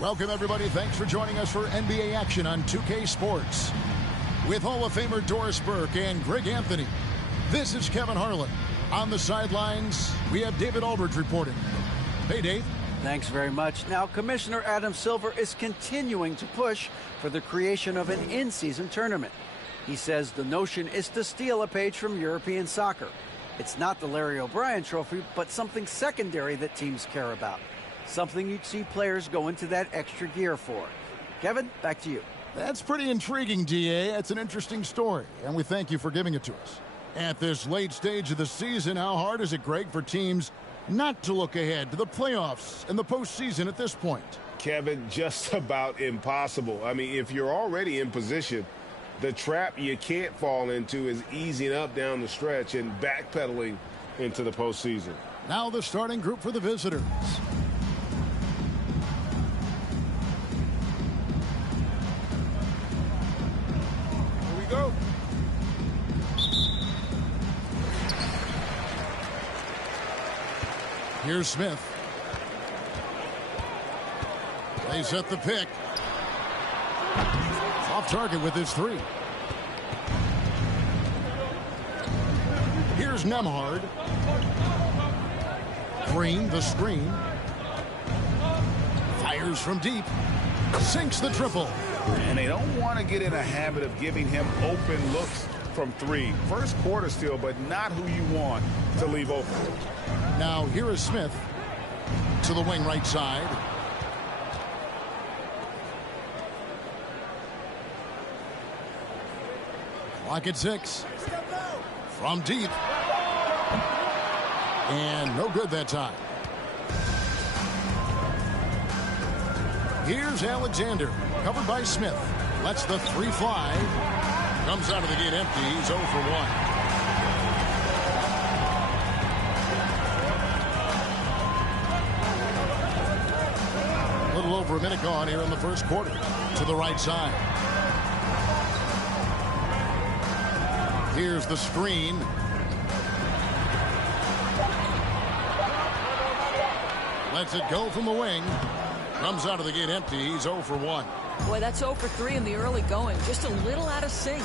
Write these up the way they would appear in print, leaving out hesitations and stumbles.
Welcome, everybody. Thanks for joining us for NBA action on 2K Sports. With Hall of Famer Doris Burke and Greg Anthony, this is Kevin Harlan. On the sidelines, we have David Aldridge reporting. Hey, Dave. Thanks very much. Now, Commissioner Adam Silver is continuing to push for the creation of an in-season tournament. He says the notion is to steal a page from European soccer. It's not the Larry O'Brien Trophy, but something secondary that teams care about. Something you'd see players go into that extra gear for. Kevin, back to you. That's pretty intriguing, DA. It's an interesting story, and we thank you for giving it to us. At this late stage of the season, how hard is it, Greg, for teams not to look ahead to the playoffs and the postseason at this point? Kevin, just about impossible. I mean, if you're already in position, the trap you can't fall into is easing up down the stretch and backpedaling into the postseason. Now the starting group for the visitors. Go. Here's Smith. They set the pick. Off target with his three. Here's Nemhard. Green, the screen. Fires from deep. Sinks the triple. And they don't want to get in a habit of giving him open looks from three. First quarter still, but not who you want to leave open. Now here is Smith to the wing right side. Clock at 6. From deep. And no good that time. Here's Alexander. Covered by Smith. Lets the three fly. Comes out of the gate empty. He's 0 for 1. A little over a minute gone here in the first quarter. To the right side. Here's the screen. Lets it go from the wing. Comes out of the gate empty. He's 0 for 1. Boy, that's 0 for 3 in the early going. Just a little out of sync.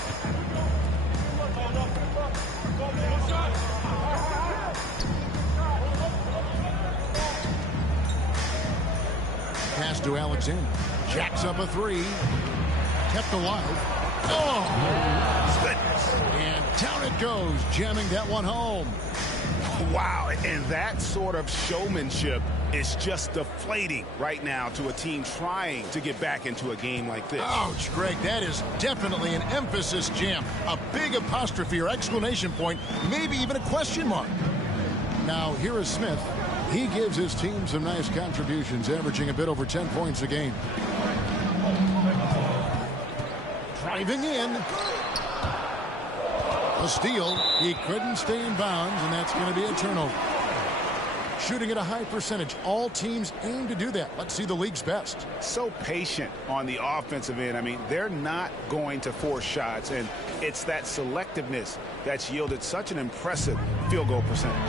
Pass to Alexander. Jacks up a three. Kept alive. Oh! Goodness. And down it goes, jamming that one home. Wow, and that sort of showmanship is just deflating right now to a team trying to get back into a game like this. Ouch, Greg, that is definitely an emphasis jam. A big apostrophe or exclamation point, maybe even a question mark. Now, here is Smith. He gives his team some nice contributions, averaging a bit over 10 points a game. Driving in. A steal. He couldn't stay in bounds, and that's going to be a turnover. Shooting at a high percentage. All teams aim to do that. Let's see the league's best. So patient on the offensive end. I mean, they're not going to force shots, and it's that selectiveness that's yielded such an impressive field goal percentage.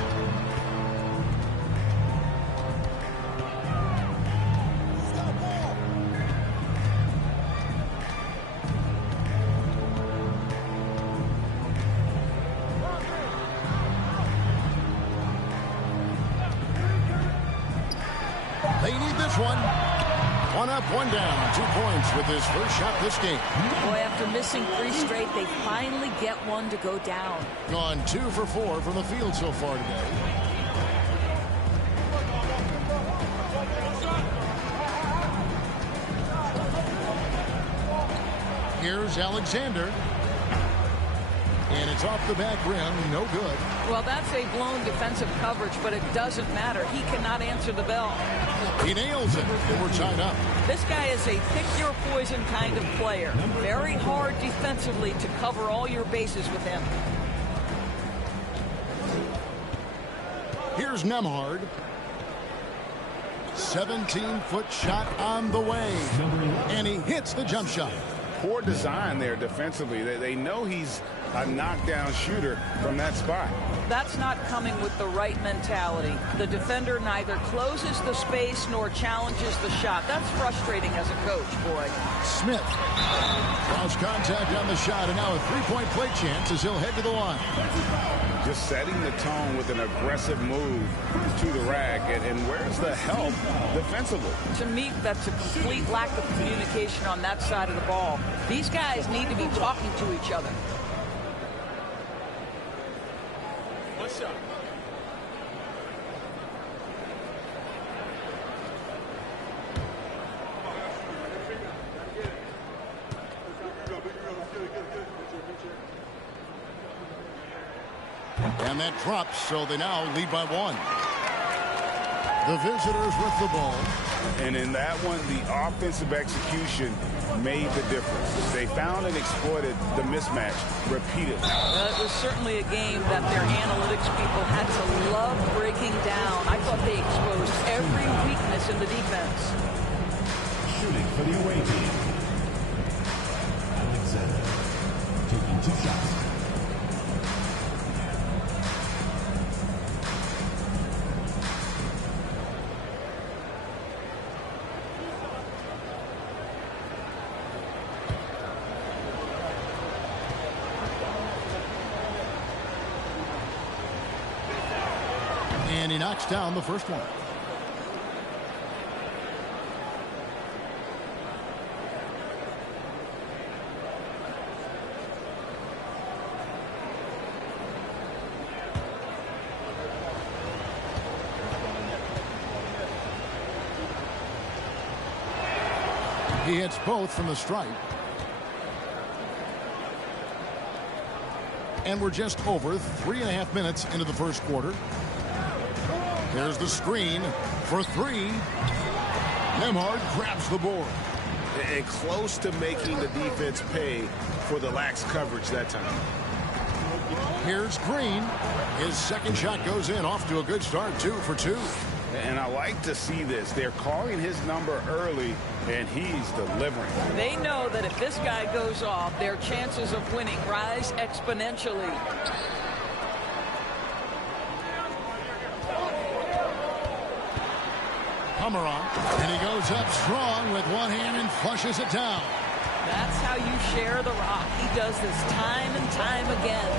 They need this one. One up, one down. 2 points with his first shot this game. Boy, after missing 3 straight, they finally get one to go down. Gone 2 for 4 from the field so far today. Here's Alexander. And it's off the back rim. No good. Well, that's a blown defensive coverage, but it doesn't matter. He cannot answer the bell. He nails it, and we're tied up. This guy is a pick-your-poison kind of player. Very hard defensively to cover all your bases with him. Here's Nemhard. 17-foot shot on the way. And he hits the jump shot. poor design there defensively. They know he's a knockdown shooter from that spot. That's not coming with the right mentality. The defender neither closes the space nor challenges the shot. That's frustrating as a coach, boy. Smith lost contact on the shot, and now a three-point play chance as he'll head to the line. Just setting the tone with an aggressive move to the rack. And where's the help defensively? To me, that's a complete lack of communication on that side of the ball. These guys need to be talking to each other. And that drops, so they now lead by 1. The visitors with the ball. And in that one, the offensive execution made the difference. They found and exploited the mismatch repeatedly. Well, it was certainly a game that their analytics people had to love breaking down. I thought they exposed every weakness in the defense. Shooting for the away team. Alexander taking 2 shots. And he knocks down the first one. He hits both from the stripe. And we're just over 3.5 minutes into the first quarter. There's the screen for 3. Nembhard grabs the board. And close to making the defense pay for the lax coverage that time. Here's Green. His second shot goes in, off to a good start, 2 for 2. And I like to see this. They're calling his number early, and he's delivering. They know that if this guy goes off, their chances of winning rise exponentially. Pomeroy, and he goes up strong with one hand and flushes it down. That's how you share the rock. He does this time and time again.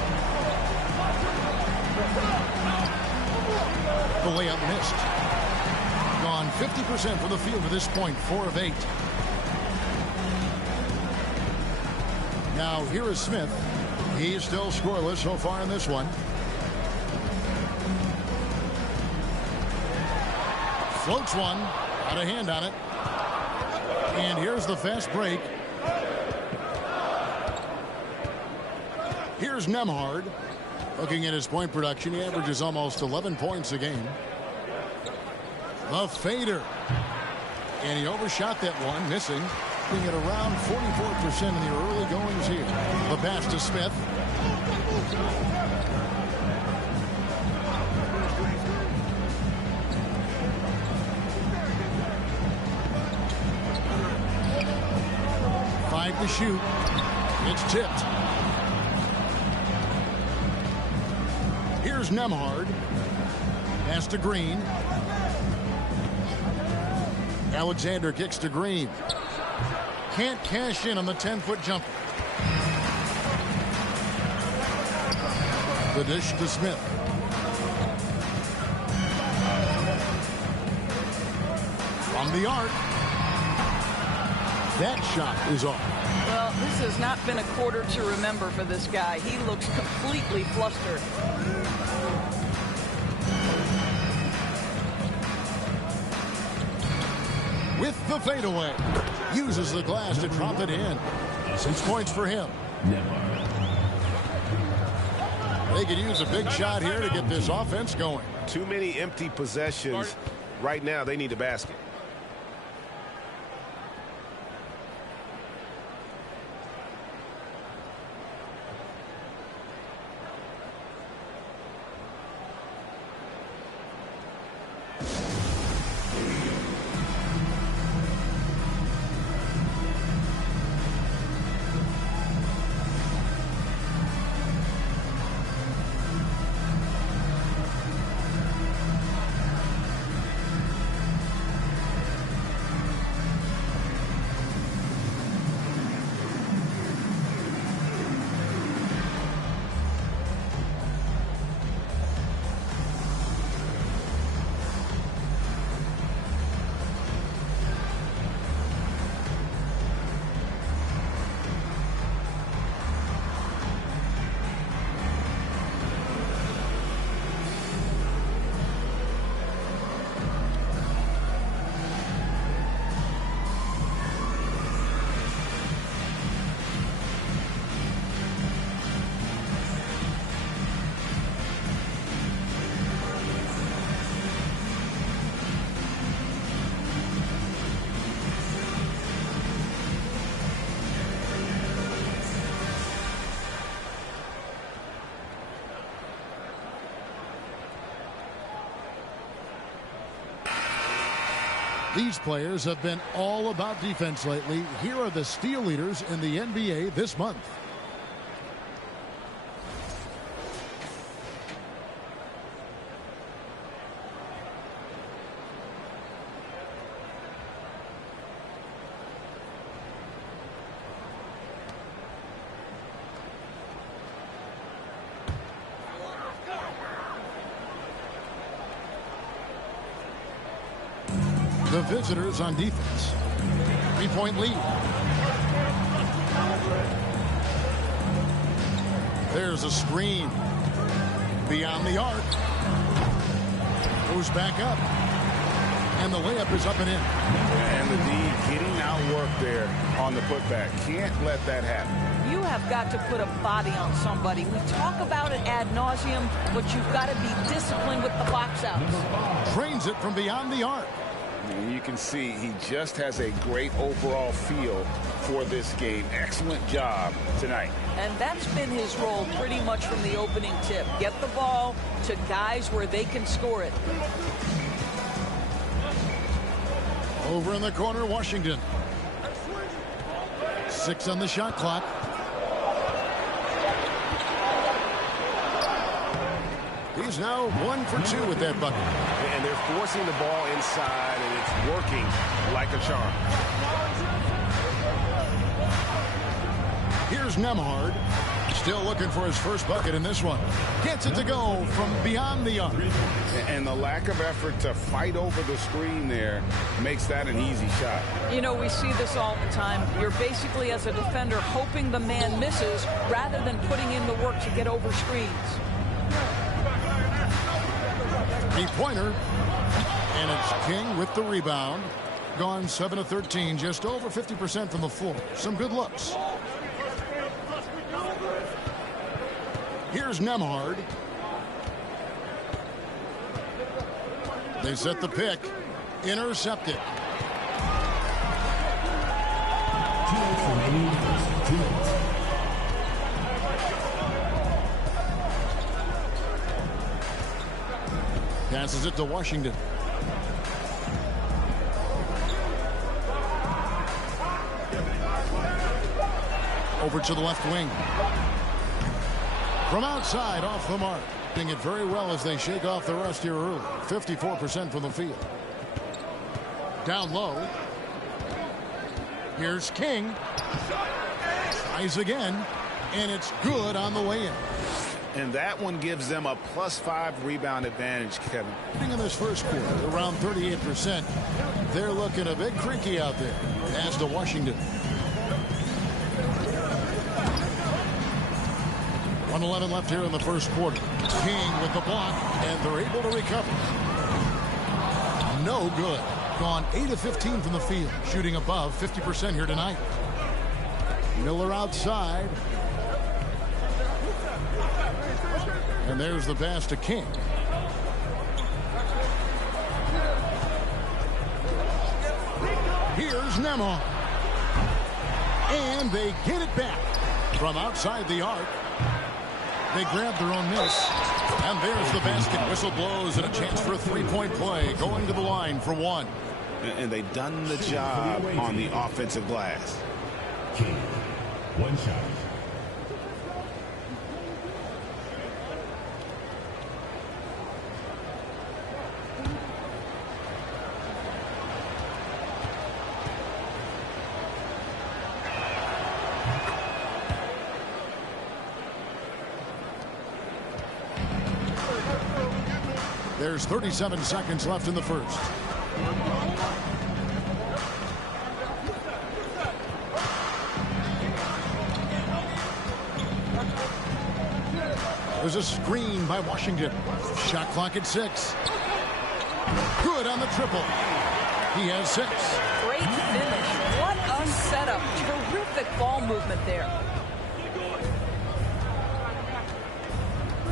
The layup missed. Gone 50% from the field to this point, 4 of 8. Now here is Smith. He's still scoreless so far in this one. Floats one, got a hand on it. And here's the fast break. Here's Nembhard. Looking at his point production, he averages almost 11 points a game. The fader. And he overshot that one, missing. Being at around 44% in the early goings here. The pass to Smith. To shoot. It's tipped. Here's Nembhard. Pass to Green. Alexander kicks to Green. Can't cash in on the 10-foot jumper. The dish to Smith. From the arc. That shot is off. Well, this has not been a quarter to remember for this guy. He looks completely flustered. With the fadeaway. Uses the glass to drop it in. 6 points for him. They could use a big shot here to get this offense going. Too many empty possessions. Right now, they need a basket. These players have been all about defense lately. Here are the steal leaders in the NBA this month. The visitors on defense. 3-point lead. There's a screen. Beyond the arc. Goes back up. And the layup is up and in. And the D getting outworked there on the putback. Can't let that happen. You have got to put a body on somebody. We talk about it ad nauseum, but you've got to be disciplined with the box outs. Trains it from beyond the arc. And you can see he just has a great overall feel for this game. Excellent job tonight. And that's been his role pretty much from the opening tip. Get the ball to guys where they can score it. Over in the corner, Washington. 6 on the shot clock. He's now 1 for 2 with that bucket. And they're forcing the ball inside, and it's working like a charm. Here's Nembhard. Still looking for his first bucket in this one. Gets it to go from beyond the arc. And the lack of effort to fight over the screen there makes that an easy shot. You know, we see this all the time. You're basically, as a defender, hoping the man misses rather than putting in the work to get over screens. 3-pointer. And it's King with the rebound. Gone 7 of 13, just over 50% from the floor. Some good looks. Here's Nembhard. They set the pick. Intercepted. 2 minutes remaining. 2 minutes. Passes it to Washington. Over to the left wing. From outside, off the mark. Doing it very well as they shake off the rust here early. 54% from the field. Down low. Here's King. Tries again. And it's good on the way in. And that one gives them a +5 rebound advantage, Kevin. In this first quarter, around 38%. They're looking a bit creaky out there. Pass to Washington. 1:11 left here in the first quarter. King with the block, and they're able to recover. No good. Gone 8 of 15 from the field, shooting above 50% here tonight. Miller outside. And there's the pass to King. Here's Nembhard. And they get it back from outside the arc. They grab their own miss. And there's the basket. Whistle blows and a chance for a three-point play. Going to the line for one. And they've done the job on the offensive glass. King, 1 shot. There's 37 seconds left in the first. There's a screen by Washington. Shot clock at 6. Good on the triple. He has 6. Great finish. What a setup. Terrific ball movement there.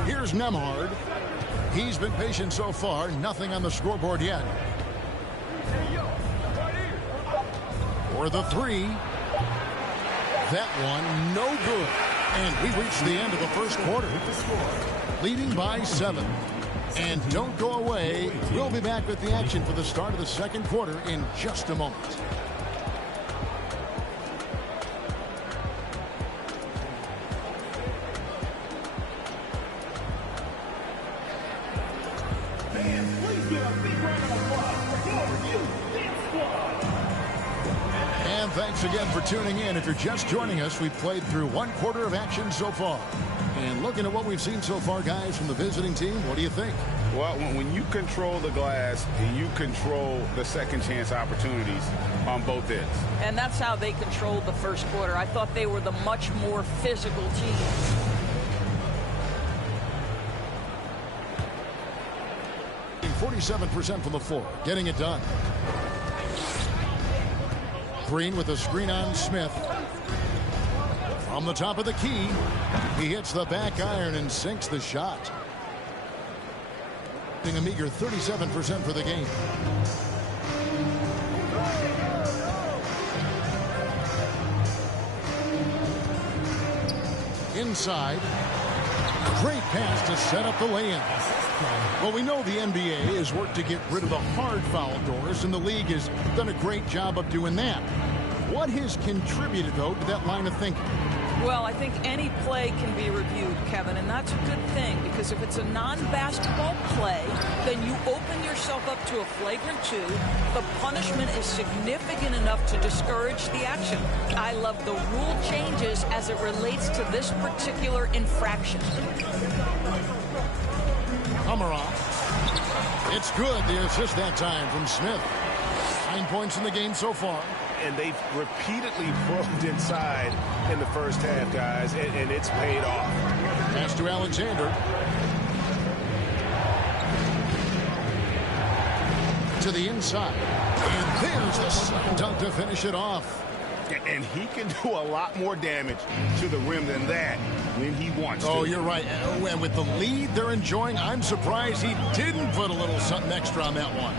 Here's Nembhard. He's been patient so far. Nothing on the scoreboard yet. For the 3. That one, no good. And we reached the end of the first quarter. Leading by 7. And don't go away. We'll be back with the action for the start of the second quarter in just a moment. And thanks again for tuning in. If you're just joining us, we've played through one quarter of action so far. And looking at what we've seen so far, guys, from the visiting team, what do you think? Well, when you control the glass, you control the second chance opportunities on both ends. And that's how they controlled the first quarter. I thought they were the much more physical team. 47% from the floor, getting it done. Green with a screen on Smith. From the top of the key, he hits the back iron and sinks the shot. A meager 37% for the game. Inside. Great pass to set up the lay-in. Well, we know the NBA has worked to get rid of the hard foul doors, and the league has done a great job of doing that. What has contributed, though, to that line of thinking? Well, I think any play can be reviewed, Kevin, and that's a good thing, because if it's a non-basketball play, then you open yourself up to a flagrant 2. The punishment is significant enough to discourage the action. I love the rule changes as it relates to this particular infraction. Komarov. It's good. The assist that time from Smith. 9 points in the game so far. And they've repeatedly probed inside in the first half, guys, and it's paid off. Pass to Alexander. To the inside. And there's the slam dunk to finish it off. And he can do a lot more damage to the rim than that when he wants to. Oh, you're right. And with the lead they're enjoying, I'm surprised he didn't put a little something extra on that one.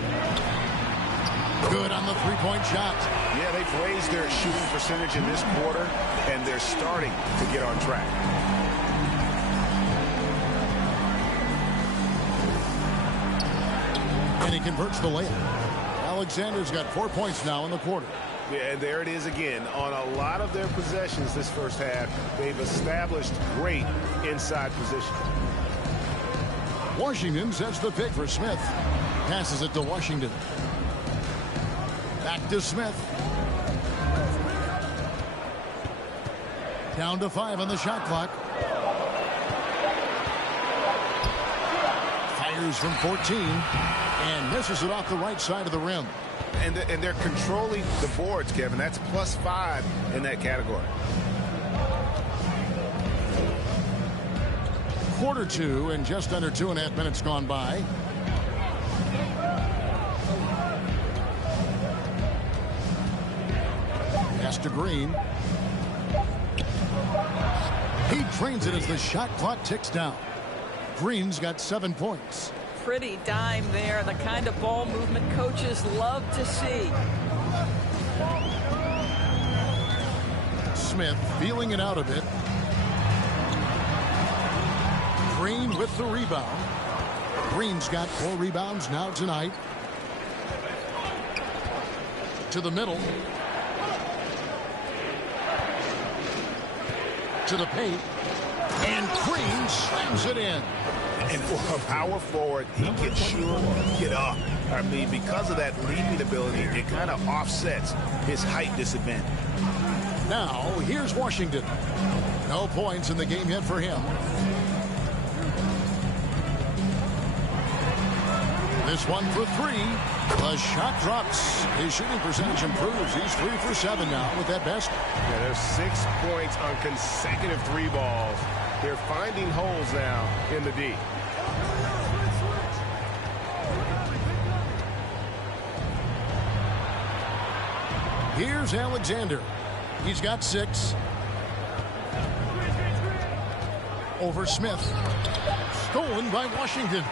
Good on the three-point shot. Yeah, they've raised their shooting percentage in this quarter, and they're starting to get on track. And he converts the layup. Alexander's got 4 points now in the quarter. Yeah, there it is again. On a lot of their possessions this first half, they've established great inside position. Washington sets the pick for Smith. Passes it to Washington. Back to Smith. Down to 5 on the shot clock. Fires from 14 and misses it off the right side of the rim. And they're controlling the boards, Kevin. That's +5 in that category. Quarter 2 and just under 2.5 minutes gone by. Pass to Green. He drains it as the shot clock ticks down. Green's got 7 points. Pretty dime there, the kind of ball movement coaches love to see. Smith feeling it out a bit. Green with the rebound. Green's got 4 rebounds now tonight. To the middle. To the paint. And Green slams it in. And for a power forward, he can sure get up. I mean, because of that leaping ability, it kind of offsets his height disadvantage. Now, here's Washington. No points in the game yet for him. This one for 3. The shot drops. His shooting percentage improves. He's 3 for 7 now with that basket. Yeah, there's 6 points on consecutive 3 balls. They're finding holes now in the D. Here's Alexander. He's got 6. Over Smith. Stolen by Washington.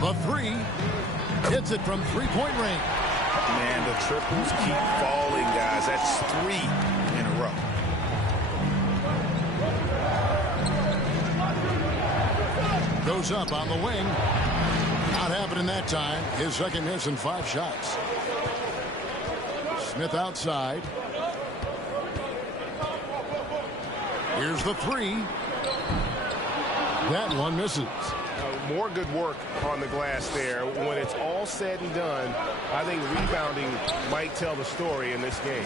The 3. Hits it from 3-point range. Man, the triples keep falling, guys. That's 3 in a row. Goes up on the wing. Not happening that time. His second miss in 5 shots. Smith outside. Here's the 3. That one misses. More good work on the glass there. When it's all said and done, I think rebounding might tell the story in this game.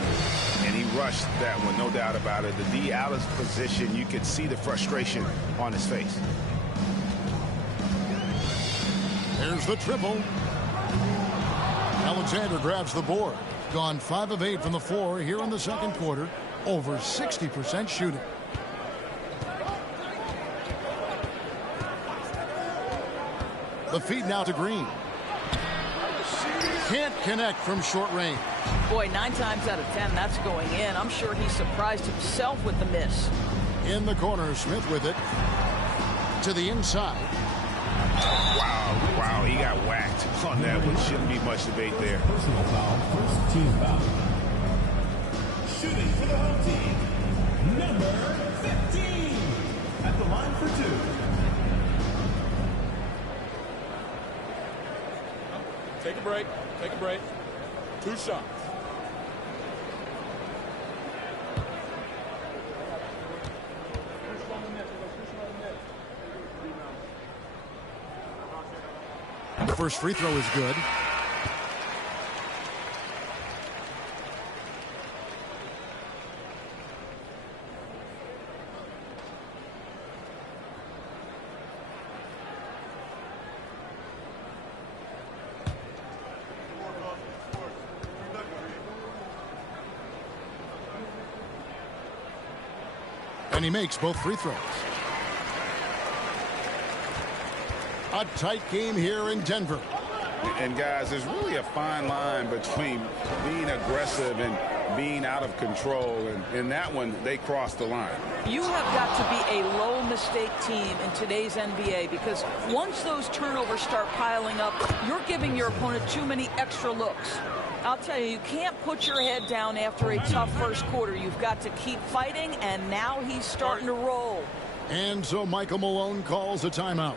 And he rushed that one, no doubt about it. The D out of position, you could see the frustration on his face. There's the triple. Alexander grabs the board. Gone 5 of 8 from the floor here in the second quarter. Over 60% shooting. The feed now to Green. Can't connect from short range. Boy, 9 times out of 10, that's going in. I'm sure he surprised himself with the miss. In the corner, Smith with it. To the inside. Wow, he got whacked on that one. Shouldn't be much debate there. Personal foul, first team foul. Shooting for the home team, number 15. At the line for 2. Take a break. Take a break. 2 shots. The first free throw is good. And he makes both free throws. A tight game here in Denver. And guys, there's really a fine line between being aggressive and being out of control. And in that one, they crossed the line. You have got to be a low mistake team in today's NBA, because once those turnovers start piling up, you're giving your opponent too many extra looks. I'll tell you, you can't put your head down after a tough first quarter. You've got to keep fighting, and now he's starting to roll. And so Michael Malone calls a timeout.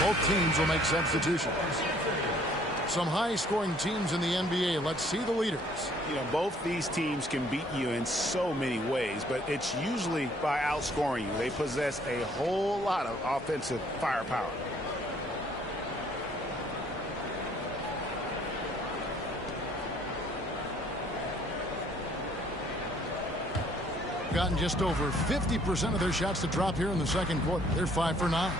Both teams will make substitutions. Some high-scoring teams in the NBA. Let's see the leaders. You know, both these teams can beat you in so many ways, but it's usually by outscoring you. They possess a whole lot of offensive firepower. Gotten just over 50% of their shots to drop here in the second quarter. They're 5 for 9.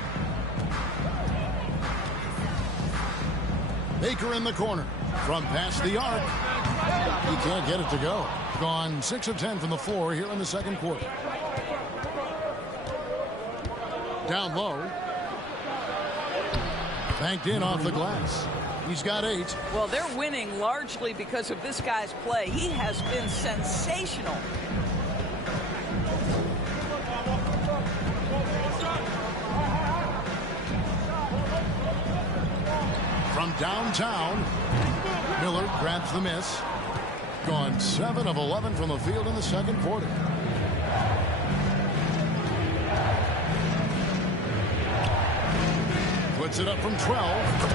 Baker in the corner. From past the arc. He can't get it to go. Gone 6 of 10 from the floor here in the second quarter. Down low. Banked in off the glass. He's got 8. Well, they're winning largely because of this guy's play. He has been sensational. From downtown, Miller grabs the miss. Gone 7 of 11 from the field in the second quarter. Puts it up from 12.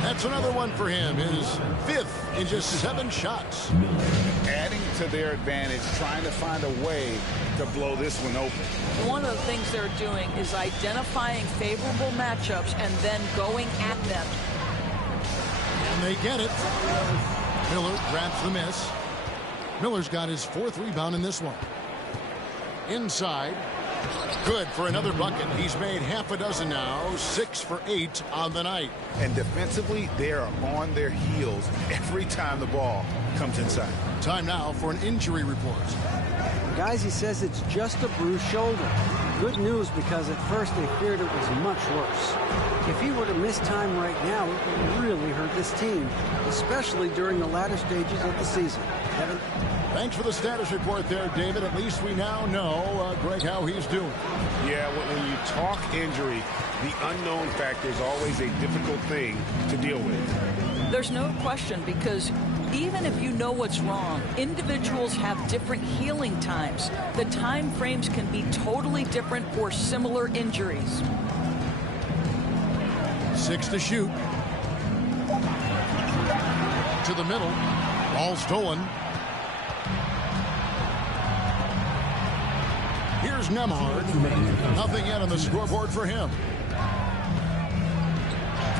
That's another one for him. His 5th in just 7 shots. Adding to their advantage, trying to find a way to blow this one open. One of the things they're doing is identifying favorable matchups and then going at them. And they get it. Miller grabs the miss. Miller's got his 4th rebound in this one. Inside. Good for another bucket. He's made half a dozen now. 6 for 8 on the night. And defensively, they are on their heels every time the ball comes inside. Time now for an injury report. Guys, he says it's just a bruised shoulder. Good news, because at first they feared it was much worse. If he were to miss time right now, it would really hurt this team, especially during the latter stages of the season. Kevin? Thanks for the status report there, David. At least we now know, Greg, how he's doing. Yeah, when you talk injury, the unknown factor is always a difficult thing to deal with. There's no question, because even if you know what's wrong, individuals have different healing times. The time frames can be totally different for similar injuries. 6 to shoot. To the middle. Ball stolen. Here's Nemhard. Nothing yet on the scoreboard for him.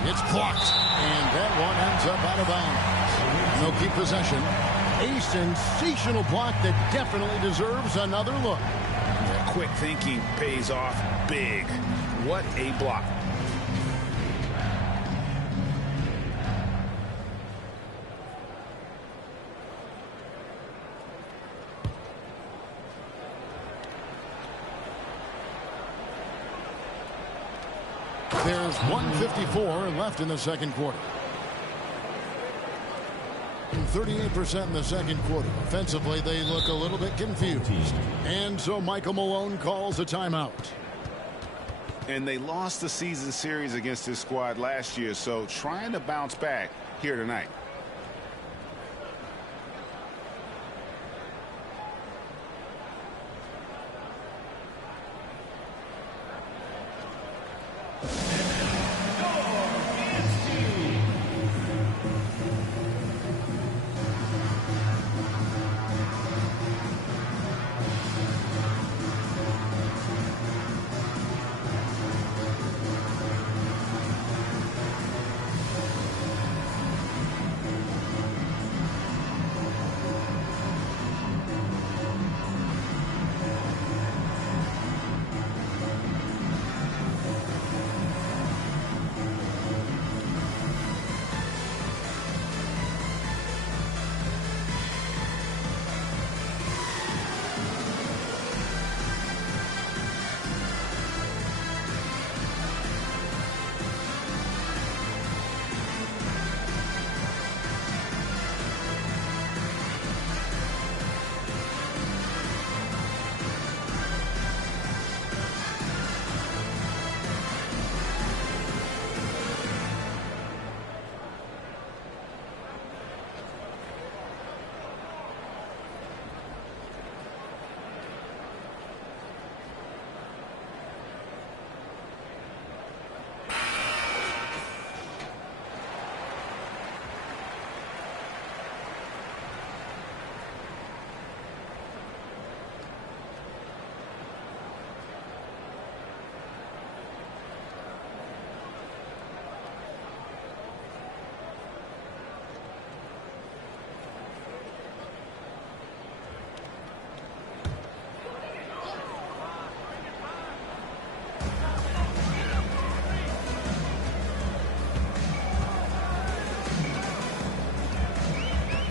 It's blocked. And that one ends up out of bounds. They'll keep possession. A sensational block that definitely deserves another look. Yeah, quick thinking pays off big. What a block. There's 1:54 left in the second quarter. 38% in the second quarter. Offensively, they look a little bit confused. And so Michael Malone calls a timeout. And they lost the season series against this squad last year, so trying to bounce back here tonight.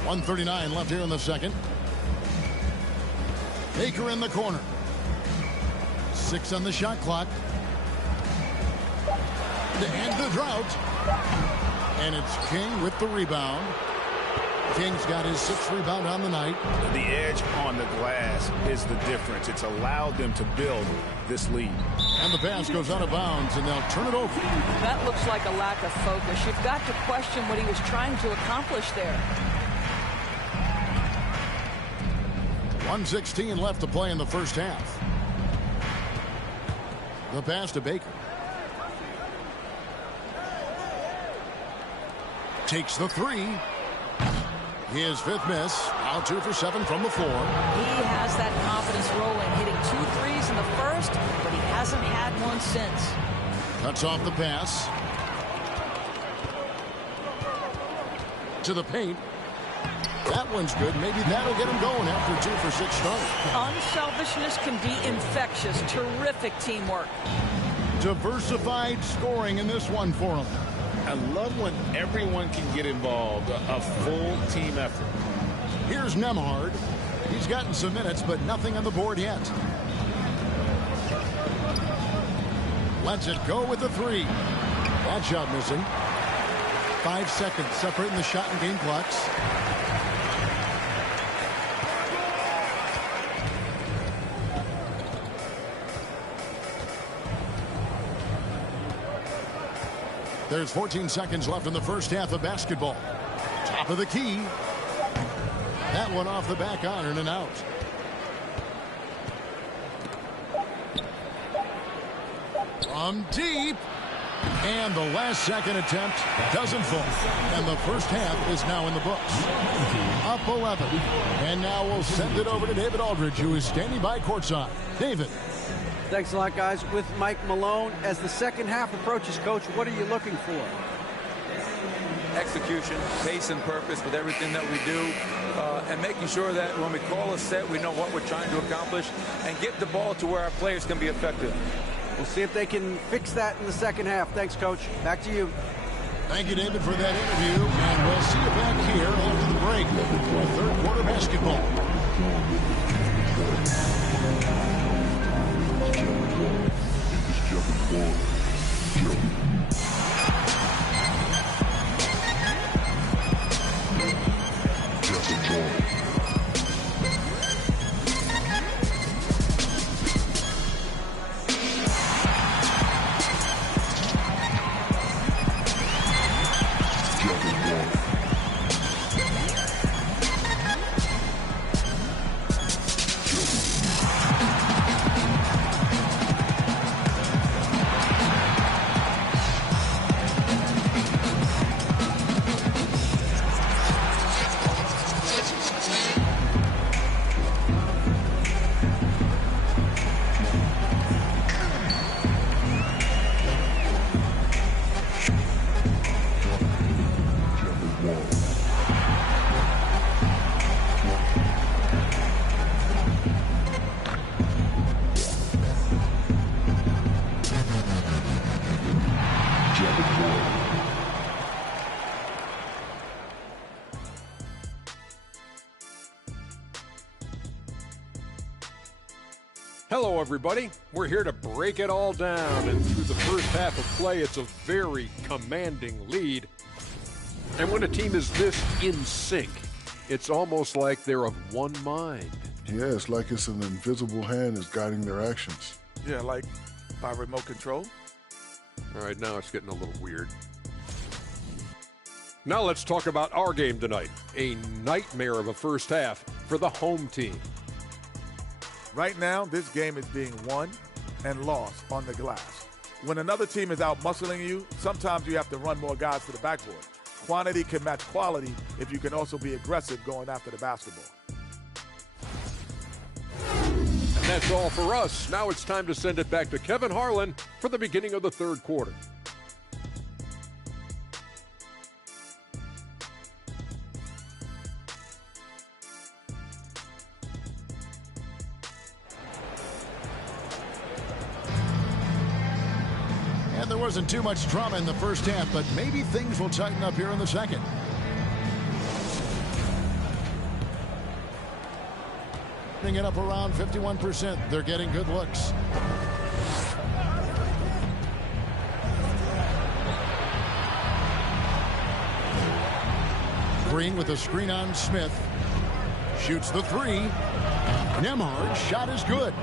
.139 left here in the second. Baker in the corner. 6 on the shot clock. To end the drought. And it's King with the rebound. King's got his 6th rebound on the night. The edge on the glass is the difference. It's allowed them to build this lead. And the pass goes out of bounds, and they'll turn it over. That looks like a lack of focus. You've got to question what he was trying to accomplish there. 1:16 left to play in the first half. The pass to Baker. Takes the 3. His 5th miss. Now 2 for 7 from the floor. He has that confidence rolling, hitting 2 threes in the first, but he hasn't had one since. Cuts off the pass. To the paint. That one's good. Maybe that'll get him going after 2 for 6 start. Unselfishness can be infectious. Terrific teamwork. Diversified scoring in this one for him. I love when everyone can get involved, a full team effort. Here's Nembhard. He's gotten some minutes, but nothing on the board yet. Lets it go with the 3. That shot missing. 5 seconds separating the shot and game clocks. There's 14 seconds left in the first half of basketball. Top of the key. That one off the back iron and out. From deep. And the last second attempt doesn't fall. And the first half is now in the books. Up 11. And now we'll send it over to David Aldridge, who is standing by courtside. David. Thanks a lot, guys. With Mike Malone, as the second half approaches, Coach, what are you looking for? Execution, pace and purpose with everything that we do, and making sure that when we call a set, we know what we're trying to accomplish and get the ball to where our players can be effective. We'll see if they can fix that in the second half. Thanks, Coach. Back to you. Thank you, David, for that interview. And we'll see you back here after the break for third quarter basketball. Hello, everybody. We're here to break it all down, and through the first half of play, it's a very commanding lead. And when a team is this in sync, it's almost like they're of one mind. Yeah, it's like it's an invisible hand that's guiding their actions. Yeah, like by remote control. All right, now it's getting a little weird. Now let's talk about our game tonight. A nightmare of a first half for the home team. Right now, this game is being won and lost on the glass. When another team is out muscling you, sometimes you have to run more guys to the backboard. Quantity can match quality if you can also be aggressive going after the basketball. And that's all for us. Now it's time to send it back to Kevin Harlan for the beginning of the third quarter. And there wasn't too much drama in the first half, but maybe things will tighten up here in the second. Putting it up around 51%. They're getting good looks. Green with a screen on Smith. Shoots the three. Nembhard's shot is good.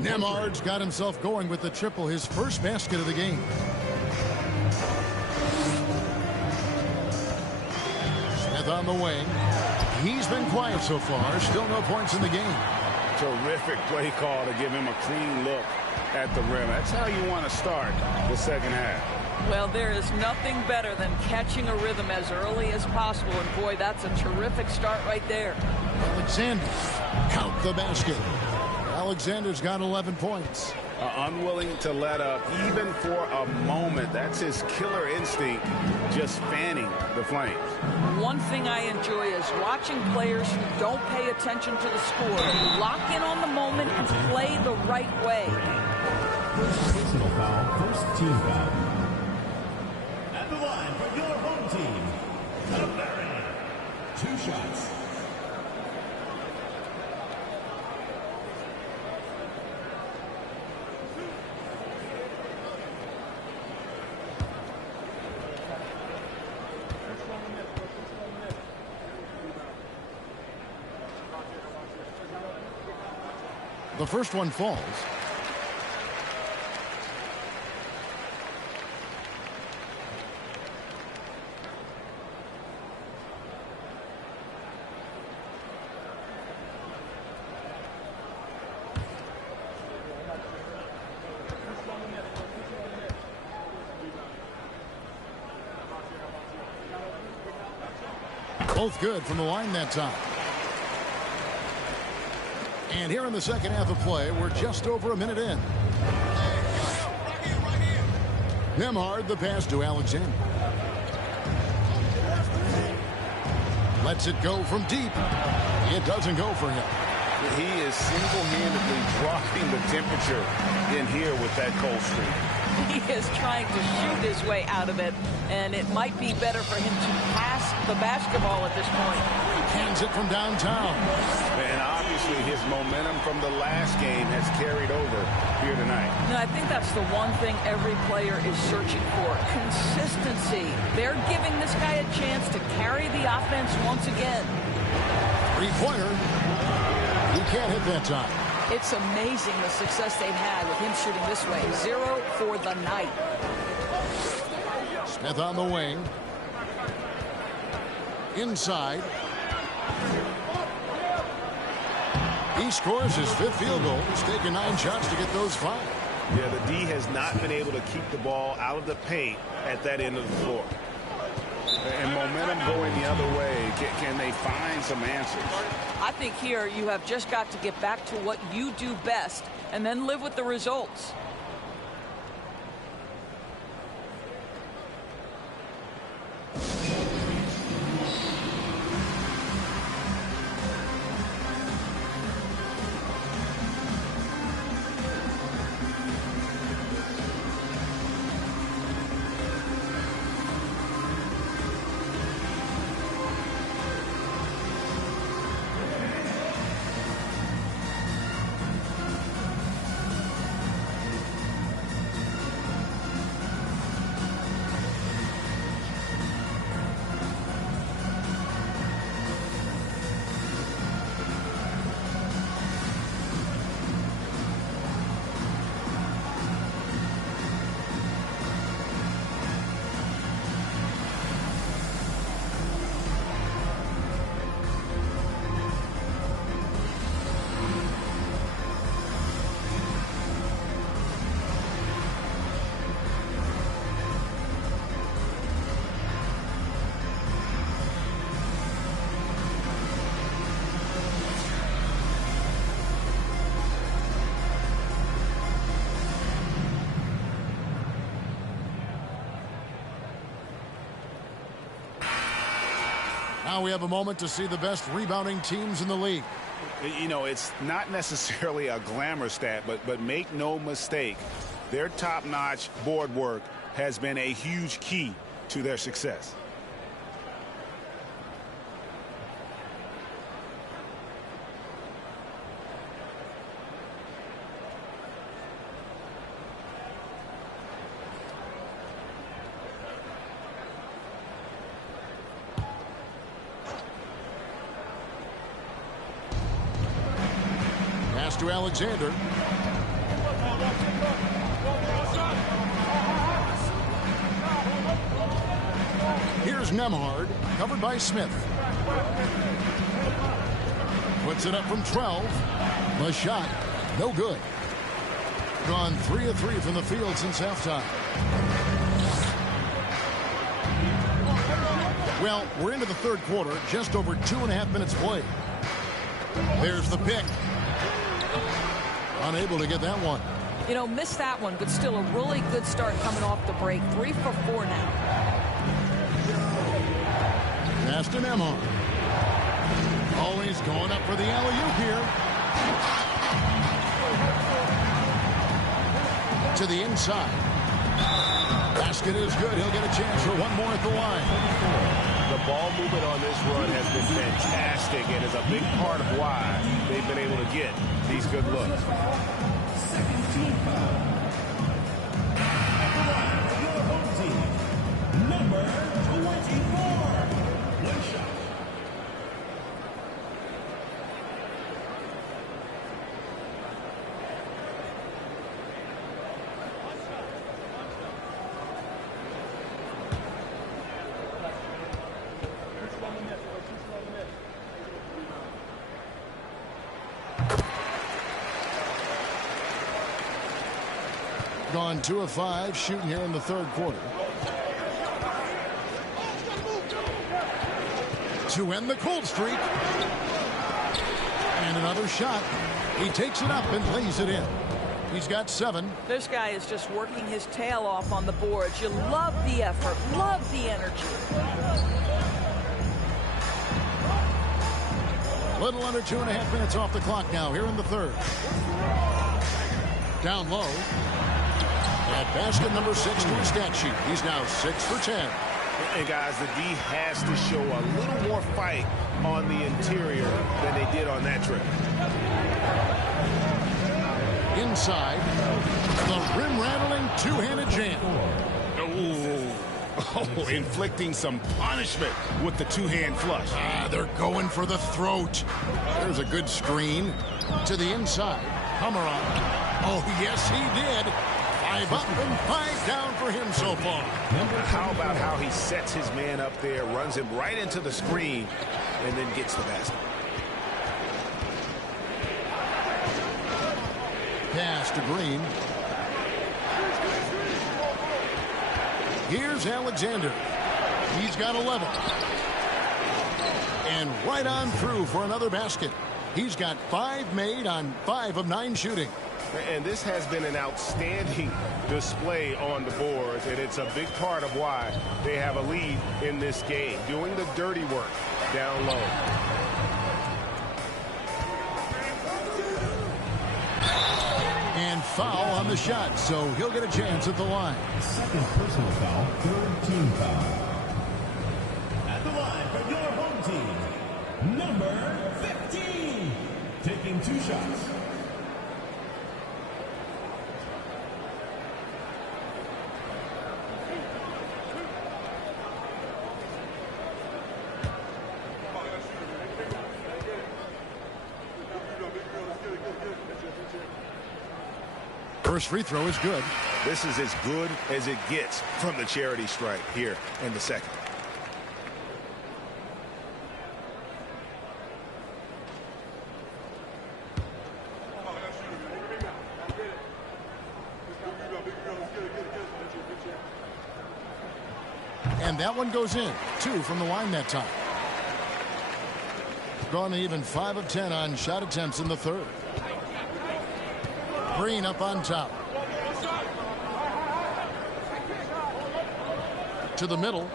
Nembhard's got himself going with the triple, his first basket of the game. Smith on the wing. He's been quiet so far. Still no points in the game. Terrific play call to give him a clean look at the rim. That's how you want to start the second half. Well, there is nothing better than catching a rhythm as early as possible. And boy, that's a terrific start right there. Alexander, count the basket. Alexander's got 11 points. Unwilling to let up even for a moment. That's his killer instinct, just fanning the flames. One thing I enjoy is watching players who don't pay attention to the score. They lock in on the moment and play the right way. Personal foul, first team foul. At the line for your home team, the Barons. 2 shots. The first one falls. Both good from the line that time. And here in the second half of play, we're just over a minute in. Nembhard, the pass to Alexander. Lets it go from deep. It doesn't go for him. He is single-handedly dropping the temperature in here with that cold streak. He is trying to shoot his way out of it, and it might be better for him to pass the basketball at this point. Hands it from downtown. And obviously his momentum from the last game has carried over here tonight. And I think that's the one thing every player is searching for. Consistency. They're giving this guy a chance to carry the offense once again. Three-pointer. He can't hit that time. It's amazing the success they've had with him shooting this way. 0 for the night. Smith on the wing. Inside. He scores his 5th field goal. He's taken 9 shots to get those 5. Yeah, the D has not been able to keep the ball out of the paint at that end of the floor. And momentum going the other way. Can they find some answers? I think here you have just got to get back to what you do best and then live with the results. Now we have a moment to see the best rebounding teams in the league. You know, it's not necessarily a glamour stat, but make no mistake, their top-notch board work has been a huge key to their success. to Alexander. Here's Nemhard, covered by Smith. Puts it up from 12. The shot, no good. Gone 3 of 3 from the field since halftime. Well, we're into the third quarter, just over 2.5 minutes played. There's the pick. Unable to get that one. You know, missed that one, but still a really good start coming off the break. 3 for 4 now. Pass to Nemhard. Always going up for the alley-oop here. To the inside. Basket is good. He'll get a chance for one more at the line. The ball movement on this run has been fantastic and is a big part of why they've been able to get these good looks. Second team foul. Your home team, number 24. One shot. Gone 2 of 5 shooting here in the third quarter. To end the cold streak. And another shot. He takes it up and lays it in. He's got 7. This guy is just working his tail off on the boards. You love the effort, love the energy. Little under 2.5 minutes off the clock now here in the third. Down low. At basket number 6 to his stat sheet. He's now 6 for 10. And guys, the D has to show a little more fight on the interior than they did on that trip. Inside, the rim-rattling two-handed jam. Oh, inflicting some punishment with the two-hand flush. They're going for the throat. There's a good screen. To the inside, Pomeroy. Oh, yes, he did. 5 up and 5 down for him so far. How about how he sets his man up there, runs him right into the screen, and then gets the basket. Pass to Green. Here's Alexander. He's got 11. And right on through for another basket. He's got 5 made on 5 of 9 shooting. And this has been an outstanding display on the boards, and it's a big part of why they have a lead in this game, doing the dirty work down low. And foul on the shot, so he'll get a chance at the line. Second personal foul, third team foul. At the line for your home team, number 15. Taking 2 shots. First free throw is good. This is as good as it gets from the charity stripe here in the second. And that one goes in. 2 from the line that time. Gone to even 5 of 10 on shot attempts in the third. Green up on top. To the middle.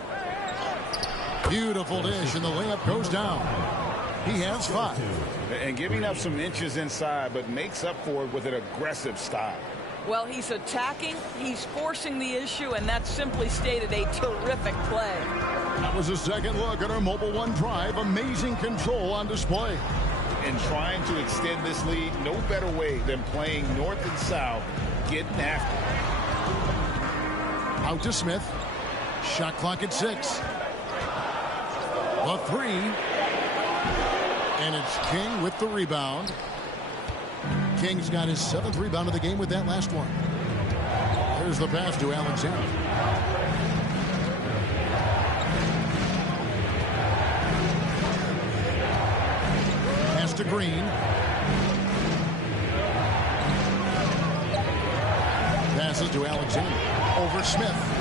Beautiful dish, and the layup goes down. He has 5. And giving up some inches inside, but makes up for it with an aggressive style. Well, he's attacking, he's forcing the issue, and that's simply stated a terrific play. That was a second look at our Mobile One drive. Amazing control on display. And trying to extend this lead, no better way than playing north and south, getting after it. Out to Smith. Shot clock at 6. The 3. And it's King with the rebound. King's got his 7th rebound of the game with that last one. There's the pass to Alexander. Pass to Green. Passes to Alexander. Over Smith.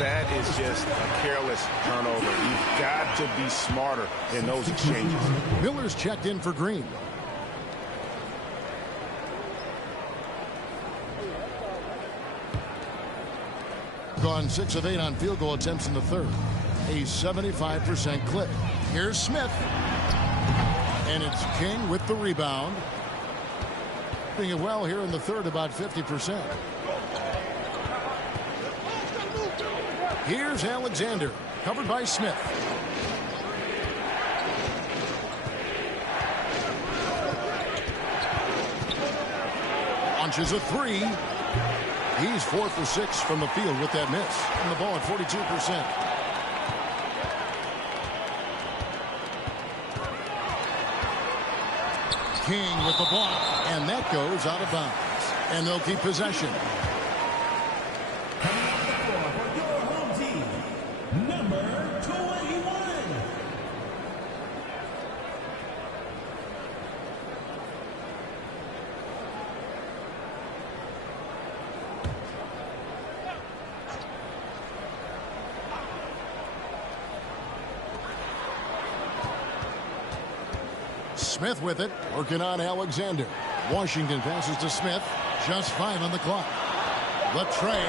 That is just a careless turnover. You've got to be smarter in those exchanges. Miller's checked in for Green. Gone 6 of 8 on field goal attempts in the third. A 75% clip. Here's Smith. And it's King with the rebound. Doing it well here in the third, about 50%. Here's Alexander, covered by Smith. Launches a three. He's 4 for 6 from the field with that miss. And the ball at 42%. King with the block, and that goes out of bounds. And they'll keep possession. Smith with it, working on Alexander. Washington passes to Smith. Just 5 on the clock. The tray.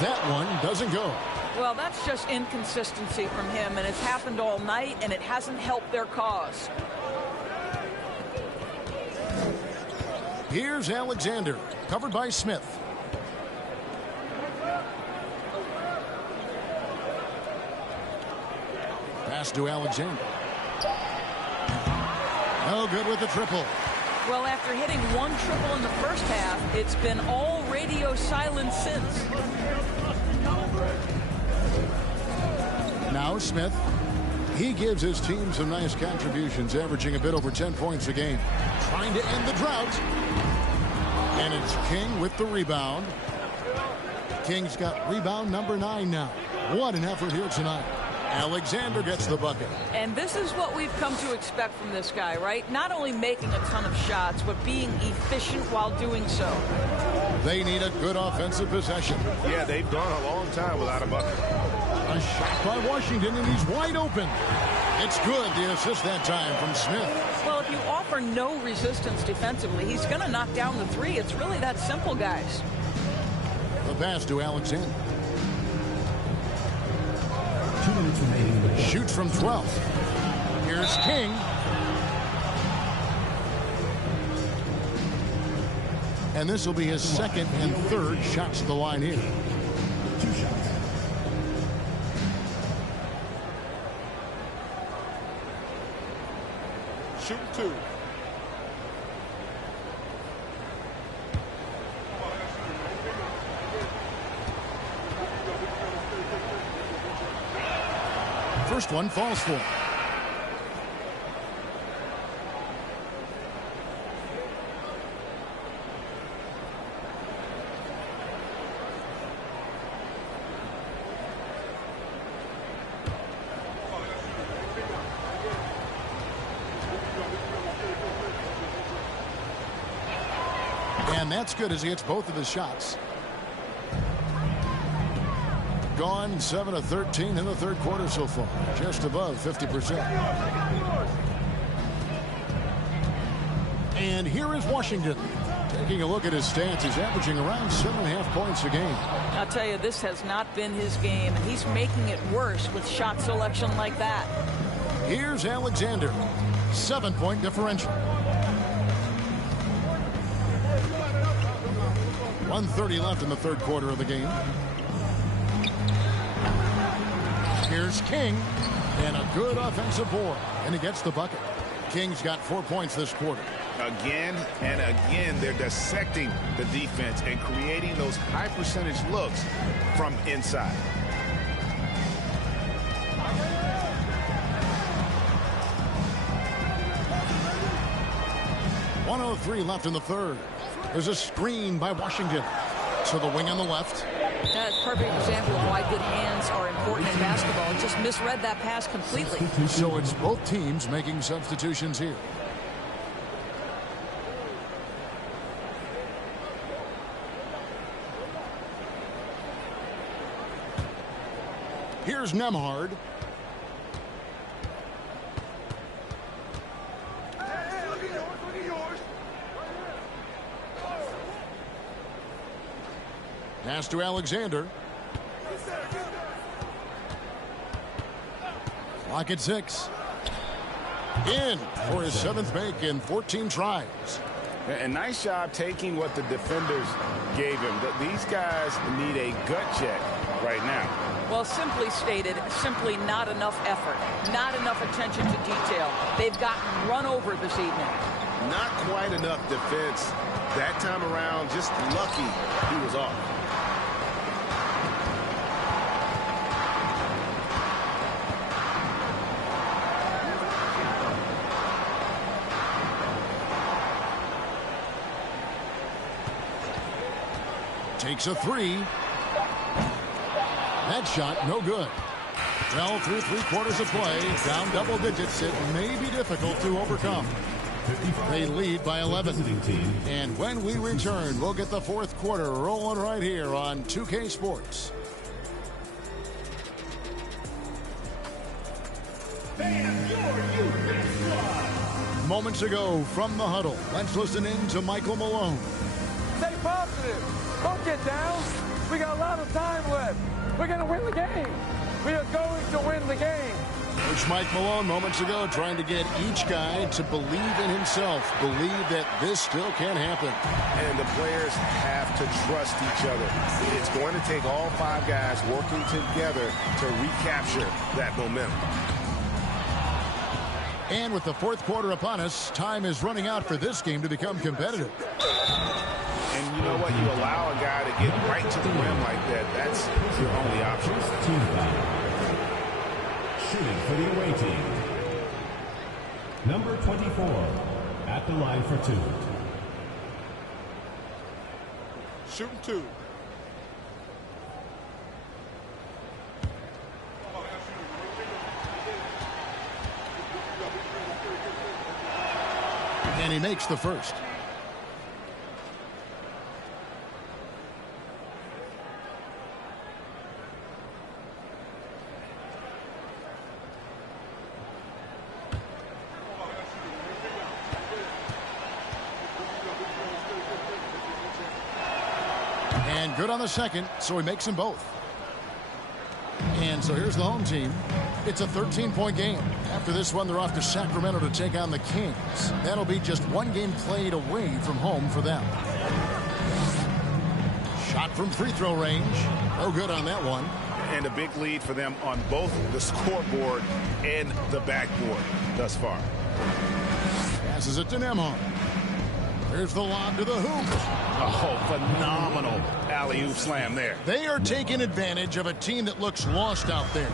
That one doesn't go. Well, that's just inconsistency from him, and it's happened all night, and it hasn't helped their cause. Here's Alexander, covered by Smith. Pass to Alexander. No good with the triple. Well, after hitting 1 triple in the first half, it's been all radio silence since. Now Smith. He gives his team some nice contributions, averaging a bit over 10 points a game. Trying to end the drought. And it's King with the rebound. King's got rebound number 9 now. What an effort here tonight. Alexander gets the bucket. And this is what we've come to expect from this guy, right? Not only making a ton of shots, but being efficient while doing so. They need a good offensive possession. Yeah, they've gone a long time without a bucket. A shot by Washington, and he's wide open. It's good, the assist that time from Smith. Well, if you offer no resistance defensively, he's going to knock down the 3. It's really that simple, guys. The pass to Alexander. 2 minutes remaining. Shoots from 12. Here's King. And this will be his 2nd and 3rd shots at the line here. 2 shots. Shoot 2. First one falls for him. And that's good as he hits both of his shots. Gone 7 of 13 in the third quarter so far, just above 50%. And here is Washington. Taking a look at his stats, he's averaging around 7.5 points a game. I'll tell you, this has not been his game, and he's making it worse with shot selection like that. Here's Alexander. 7-point differential. 1:30 left in the third quarter of the game. Here's King, and a good offensive board, and he gets the bucket. King's got 4 points this quarter. Again and again, they're dissecting the defense and creating those high percentage looks from inside. 1:03 left in the third. There's a screen by Washington. To the wing on the left. That's a perfect example of why good hands are important in basketball. Just misread that pass completely. So it's both teams making substitutions here. Here's Nembhard. Pass to Alexander. Clock at 6. In for his 7th make in 14 tries. And nice job taking what the defenders gave him. These guys need a gut check right now. Well, simply stated, simply not enough effort, not enough attention to detail. They've gotten run over this evening. Not quite enough defense that time around. Just lucky he was off. Takes a 3. That shot, no good. Well, through 3/4 of play, down double digits, it may be difficult to overcome. They lead by 11. And when we return, we'll get the 4th quarter rolling right here on 2K Sports. Moments ago from the huddle, let's listen in to Michael Malone. Stay positive. Don't get down. We got a lot of time left. We're going to win the game. We are going to win the game. Coach Mike Malone moments ago trying to get each guy to believe in himself, believe that this still can happen. And the players have to trust each other. It's going to take all 5 guys working together to recapture that momentum. And with the 4th quarter upon us, time is running out for this game to become competitive. And you know what? You allow a guy to get right to the rim like that. That's your only option. Shooting for the away team. Number 24 at the line for 2. Shooting 2. And he makes the first. And good on the second, so he makes them both. And so here's the home team. It's a 13-point game. After this one, they're off to Sacramento to take on the Kings. That'll be just 1 game played away from home for them. Shot from free throw range. No good on that one. And a big lead for them on both the scoreboard and the backboard thus far. Passes it to Nembhard. Here's the lob to the hoop. Oh, phenomenal alley-oop slam there. They are taking advantage of a team that looks lost out there.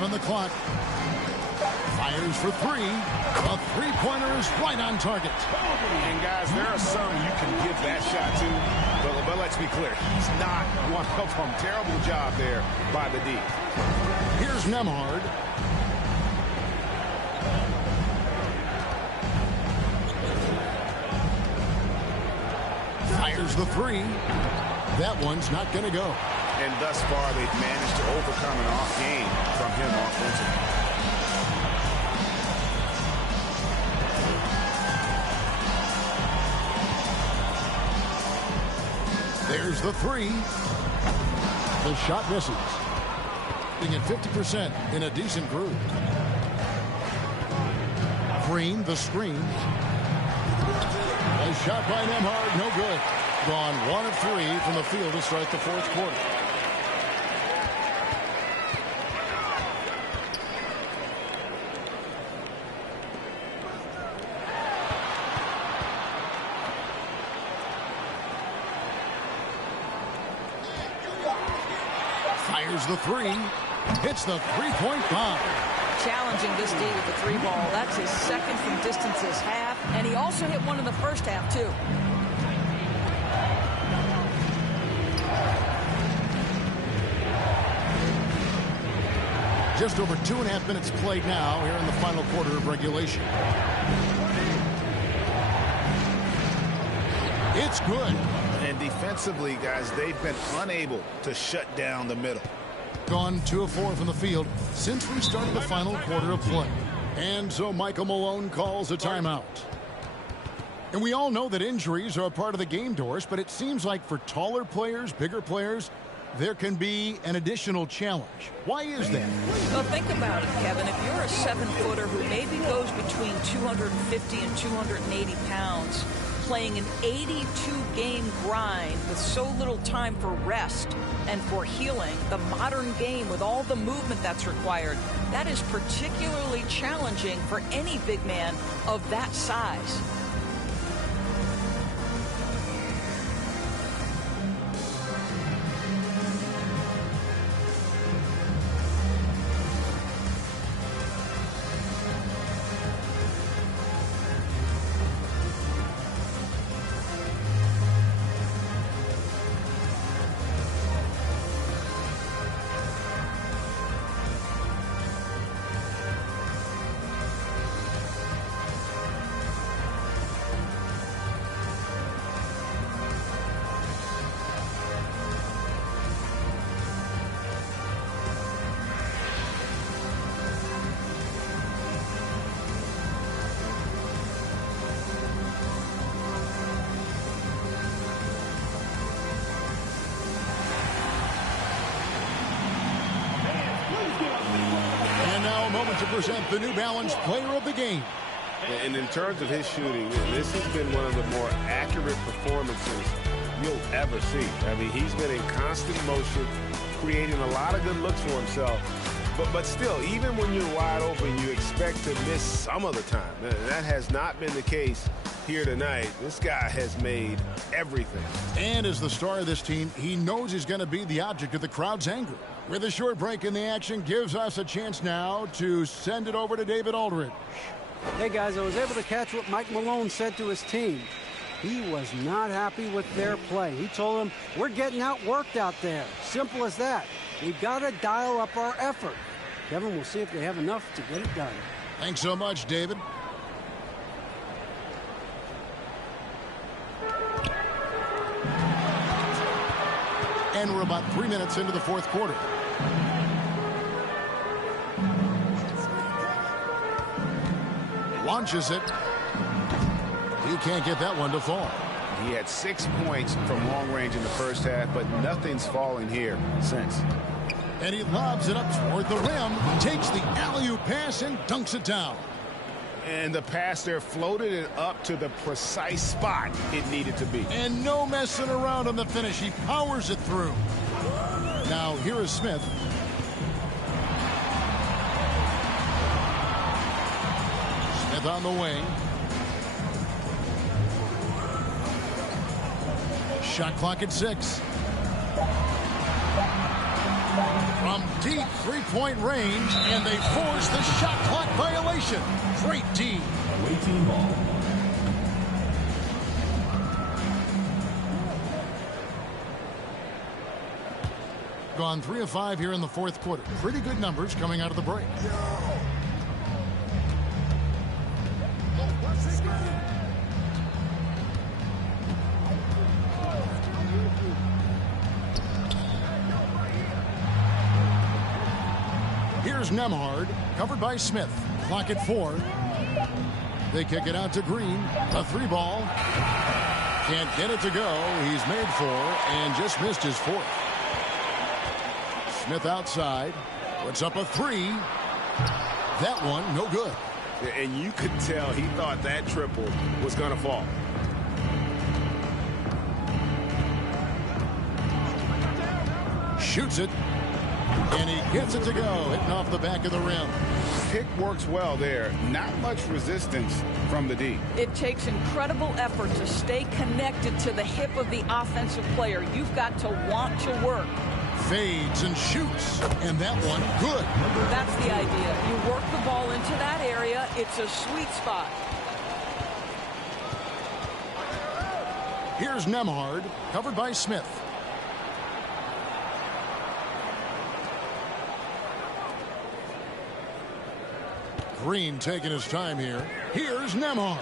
On the clock. Fires for 3. A 3-pointer is right on target. And guys, there are some you can give that shot to, but let's be clear, he's not one of them. Terrible job there by the D. Here's Nembhard. Fires the 3. That one's not going to go. And thus far, they've managed to overcome an off game from him offensively. There's the 3. The shot misses. Being at 50% in a decent groove. Green, the screen. A shot by Nembhard, no good. Gone 1 of 3 from the field to start the 4th quarter. fires the three. Hits the three-point bomb. Challenging this D with the three ball. That's his second from distance this half. And he also hit one in the first half, too. Just over 2.5 minutes played now here in the final quarter of regulation. It's good. And defensively, guys, they've been unable to shut down the middle. Gone 2 of 4 from the field since we started the final quarter of play. And so Michael Malone calls a timeout. And we all know that injuries are a part of the game, Doris, but it seems like for taller players, bigger players, there can be an additional challenge. Why is that? Well, think about it, Kevin. If you're a 7-footer who maybe goes between 250 and 280 pounds, playing an 82-game grind with so little time for rest and for healing, the modern game with all the movement that's required, that is particularly challenging for any big man of that size. To present the New Balance Player of the Game. And in terms of his shooting, this has been one of the more accurate performances you'll ever see. I mean, he's been in constant motion, creating a lot of good looks for himself. But still, even when you're wide open, you expect to miss some of the time. That has not been the case here tonight. This guy has made everything. And as the star of this team, he knows he's going to be the object of the crowd's anger. With a short break in the action, gives us a chance now to send it over to David Aldridge. Hey, guys, I was able to catch what Mike Malone said to his team. He was not happy with their play. He told them, we're getting outworked out there. Simple as that. We've got to dial up our effort. Kevin, we'll see if they have enough to get it done. Thanks so much, David. And we're about 3 minutes into the fourth quarter. Launches it. He can't get that one to fall. He had 6 points from long range in the first half, but nothing's fallen here since. And he lobs it up toward the rim, takes the alley-oop pass and dunks it down. And the pass there floated it up to the precise spot it needed to be. And no messing around on the finish. He powers it through. Now here is Smith. Smith on the wing. Shot clock at 6. From deep three-point range, and they force the shot clock violation. Great team. Away team ball. Gone 3 of 5 here in the fourth quarter. Pretty good numbers coming out of the break. Here's Nemhard, covered by Smith. Clock at 4. They kick it out to Green. A 3-ball. Can't get it to go. He's made 4 and just missed his 4th. Smith outside. Puts up a 3. That one, no good. And you could tell he thought that triple was going to fall. Shoots it. And he gets it to go, hitting off the back of the rim. Pick works well there. Not much resistance from the D. It takes incredible effort to stay connected to the hip of the offensive player. You've got to want to work. Fades and shoots. And that one good. That's the idea. You work the ball into that area. It's a sweet spot. Here's Nembhard, covered by Smith. Green taking his time here. Here's Nembhard.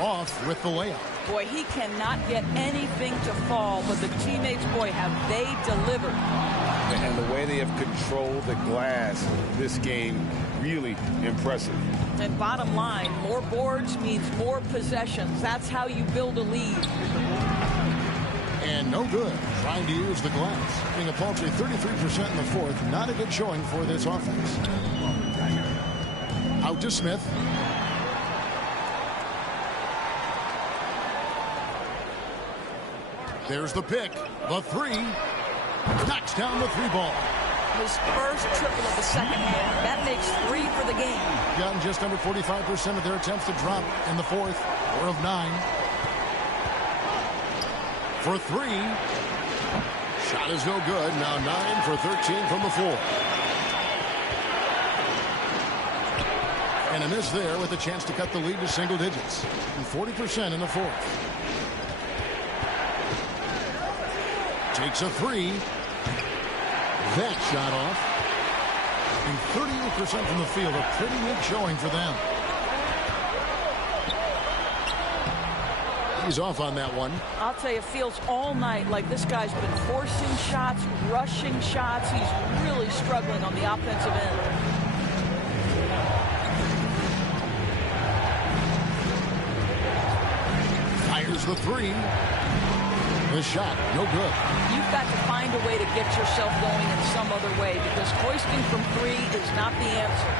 Off with the layup. Boy, he cannot get anything to fall, but the teammates, boy, have they delivered. And the way they have controlled the glass this game, really impressive. And bottom line, more boards means more possessions. That's how you build a lead. And no good. Trying to use the glass. Being a paltry 33% in the fourth. Not a good showing for this offense. Out to Smith. There's the pick. The three. Knocks down the three ball. His first triple of the second half. That makes 3 for the game. Gotten just under 45% of their attempts to drop in the fourth. 4 of 9. For 3. Shot is no good. Now 9 for 13 from the floor. And a miss there with a chance to cut the lead to single digits. And 40% in the fourth. Takes a 3. That shot off. And 38% from the field. A pretty weak showing for them. He's off on that one. I'll tell you, it feels all night like this guy's been forcing shots, rushing shots. He's really struggling on the offensive end. Fires the 3. The shot, no good. You've got to find a way to get yourself going in some other way, because hoisting from 3 is not the answer.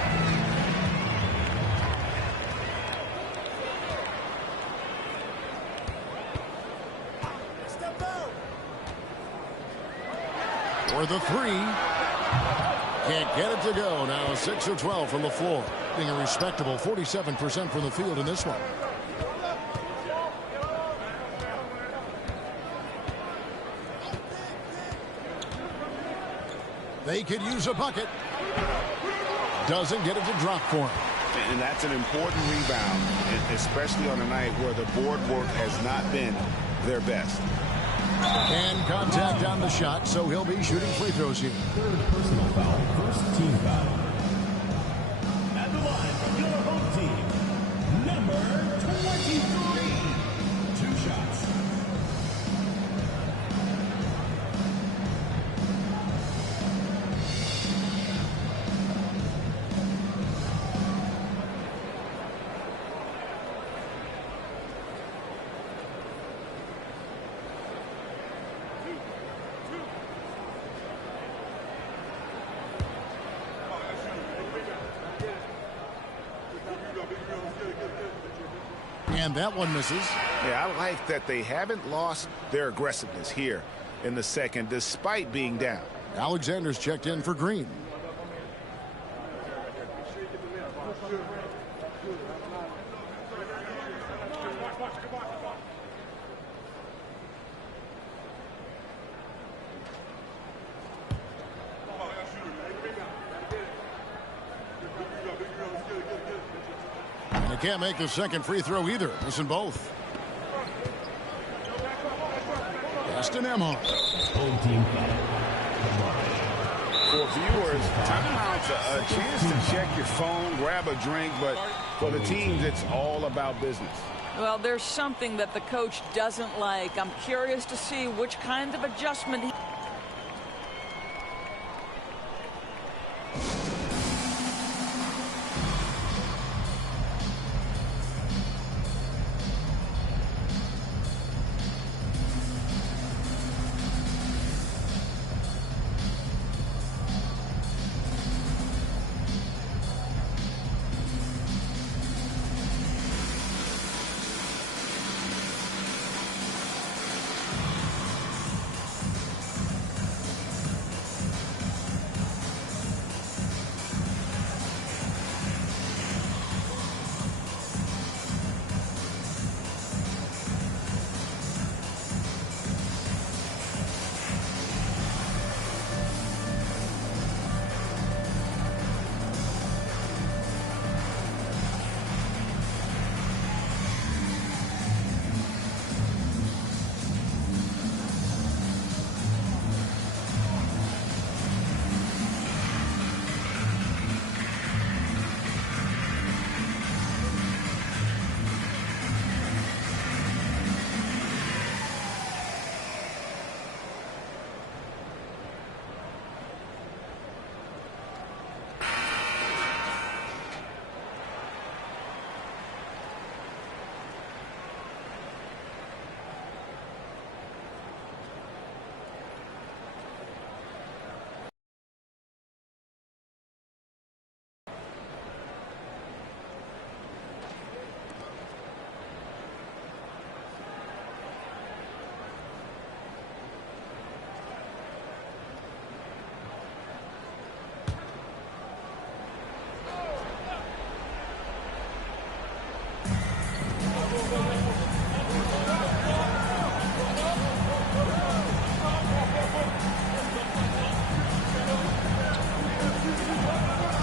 For the 3. Can't get it to go. Now 6 of 12 from the floor. Being a respectable 47% from the field in this one. They could use a bucket. Doesn't get it to drop for him. And that's an important rebound, especially on a night where the board work has not been their best. And contact on the shot, so he'll be shooting free throws here. Third personal foul, first team foul. At the line from your home team, number 23. 2 shots. And that one misses. Yeah, I like that they haven't lost their aggressiveness here in the second, despite being down. Alexander's checked in for Green. Can't make the second free throw either. Missing both. Justin Nembhard. For viewers, timeout's a chance to check your phone, grab a drink, but for the teams, it's all about business. Well, there's something that the coach doesn't like. I'm curious to see which kind of adjustment he...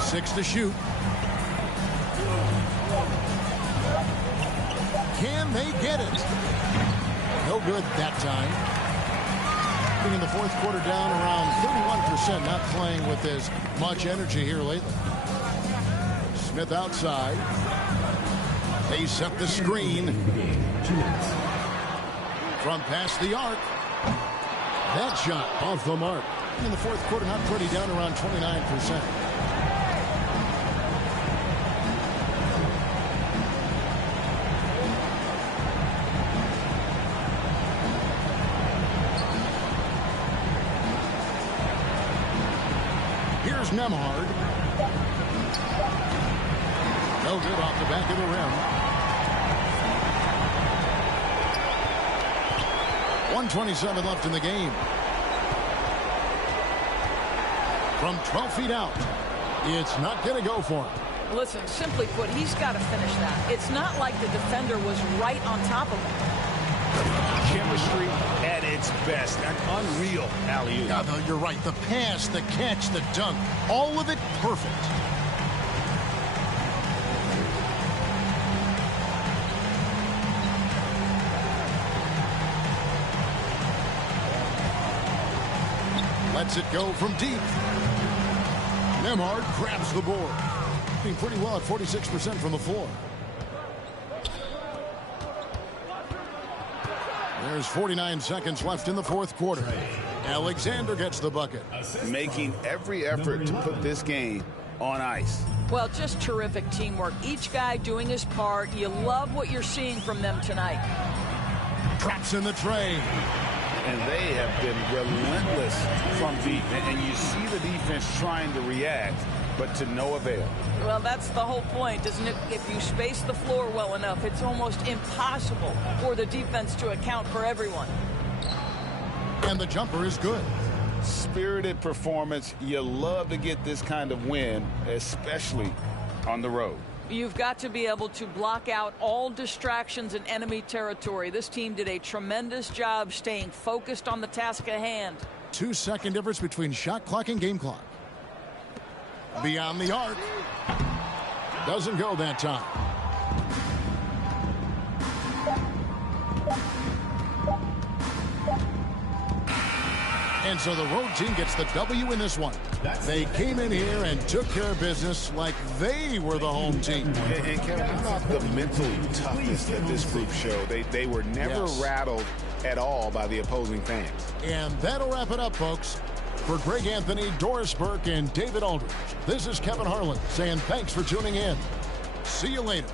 Six to shoot. Can they get it? No good that time. In the fourth quarter, down around 31%, not playing with as much energy here lately. Smith outside. They set the screen. From past the arc. That shot off the mark. In the fourth quarter, not pretty, down around 29%. Here's Nemhard. No good off the back of the rim. 1:27 left in the game. From 12 feet out. It's not going to go for him. Listen, simply put, he's got to finish that. It's not like the defender was right on top of him. Chemistry at its best. An unreal alley-oop. Yeah, though, you're right. The pass, the catch, the dunk, all of it perfect. Lets it go from deep. Nemhard grabs the board. Doing pretty well at 46% from the floor. There's 49 seconds left in the fourth quarter. Alexander gets the bucket. Making every effort to put this game on ice. Well, just terrific teamwork. Each guy doing his part. You love what you're seeing from them tonight. Drops in the tray. And they have been relentless from deep. And you see the defense trying to react, but to no avail. Well, that's the whole point, isn't it? If you space the floor well enough, it's almost impossible for the defense to account for everyone. And the jumper is good. Spirited performance. You love to get this kind of win, especially on the road. You've got to be able to block out all distractions in enemy territory. This team did a tremendous job staying focused on the task at hand. 2-second difference between shot clock and game clock. Beyond the arc. Doesn't go that time. And so the road team gets the W in this one. They came in here and took care of business like they were the home team. And Kevin, how about the mental toughness that this group showed? They were never rattled at all by the opposing fans. And that'll wrap it up, folks. For Greg Anthony, Doris Burke, and David Aldridge, this is Kevin Harlan saying thanks for tuning in. See you later.